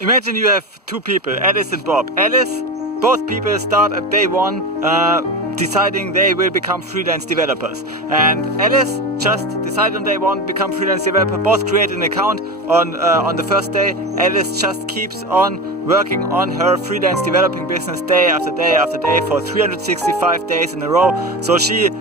Imagine you have two people, Alice and Bob. Alice, both people start at day one deciding they will become freelance developers. And Alice just decided on day one become freelance developer. Both create an account on the first day. Alice just keeps on working on her freelance developing business day after day after day for 365 days in a row. So she's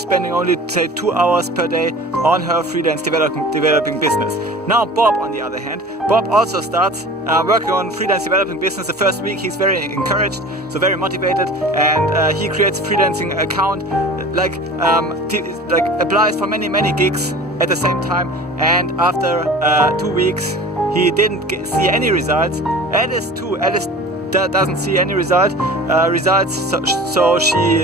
spending only say 2 hours per day on her freelance developing business. Now Bob, on the other hand, Bob also starts working on freelance developing business. The first week he's very encouraged, so very motivated, and he creates a freelancing account, like applies for many gigs at the same time. And after 2 weeks he didn't see any results. Alice too. Alice doesn't see any results.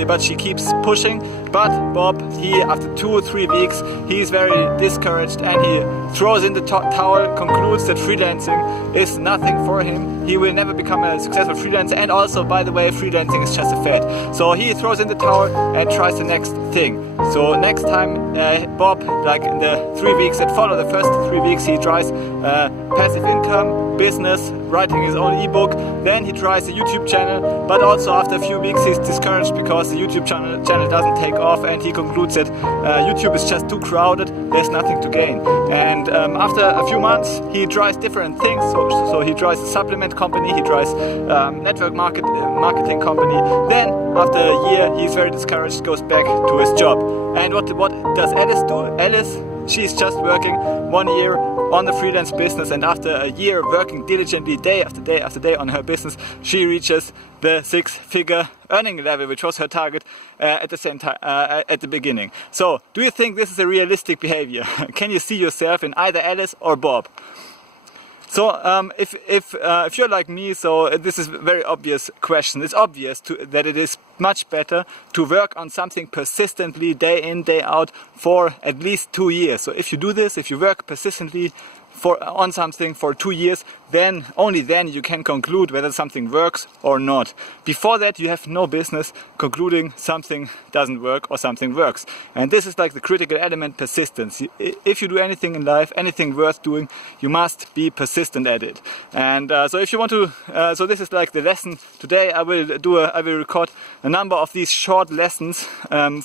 But she keeps pushing. But Bob, after 2 or 3 weeks, he's very discouraged and he throws in the towel, concludes that freelancing is nothing for him. He will never become a successful freelancer, and also, by the way, freelancing is just a fad. So he throws in the towel and tries the next thing. So next time Bob, like in the 3 weeks that follow, the first 3 weeks, he tries passive income, business, writing his own ebook. Then he tries a YouTube channel, but also after a few weeks he's discouraged because the YouTube channel doesn't take off, and he concludes that YouTube is just too crowded, there's nothing to gain. And after a few months he tries different things. So he tries a supplement company, he tries network marketing company. Then after a year he's very discouraged, goes back to his job. And what does Alice do? Alice, she's just working 1 year on the freelance business, and after a year working diligently day after day after day on her business, she reaches the 6-figure earning level, which was her target at the same time at the beginning. So, do you think this is a realistic behavior? Can you see yourself in either Alice or Bob? So if you're like me, so this is a very obvious question. It's obvious that it is much better to work on something persistently day in, day out for at least 2 years. So if you do this, if you work persistently on something for 2 years, then only then you can conclude whether something works or not. Before that, you have no business concluding something doesn't work or something works. And this is like the critical element, persistence. If you do anything in life, anything worth doing, you must be persistent at it. And so if you want to, so this is like the lesson today. I will record a number of these short lessons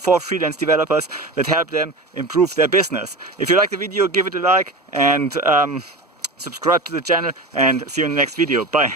for freelance developers that help them improve their business. If you like the video, give it a like and subscribe to the channel, and see you in the next video. Bye.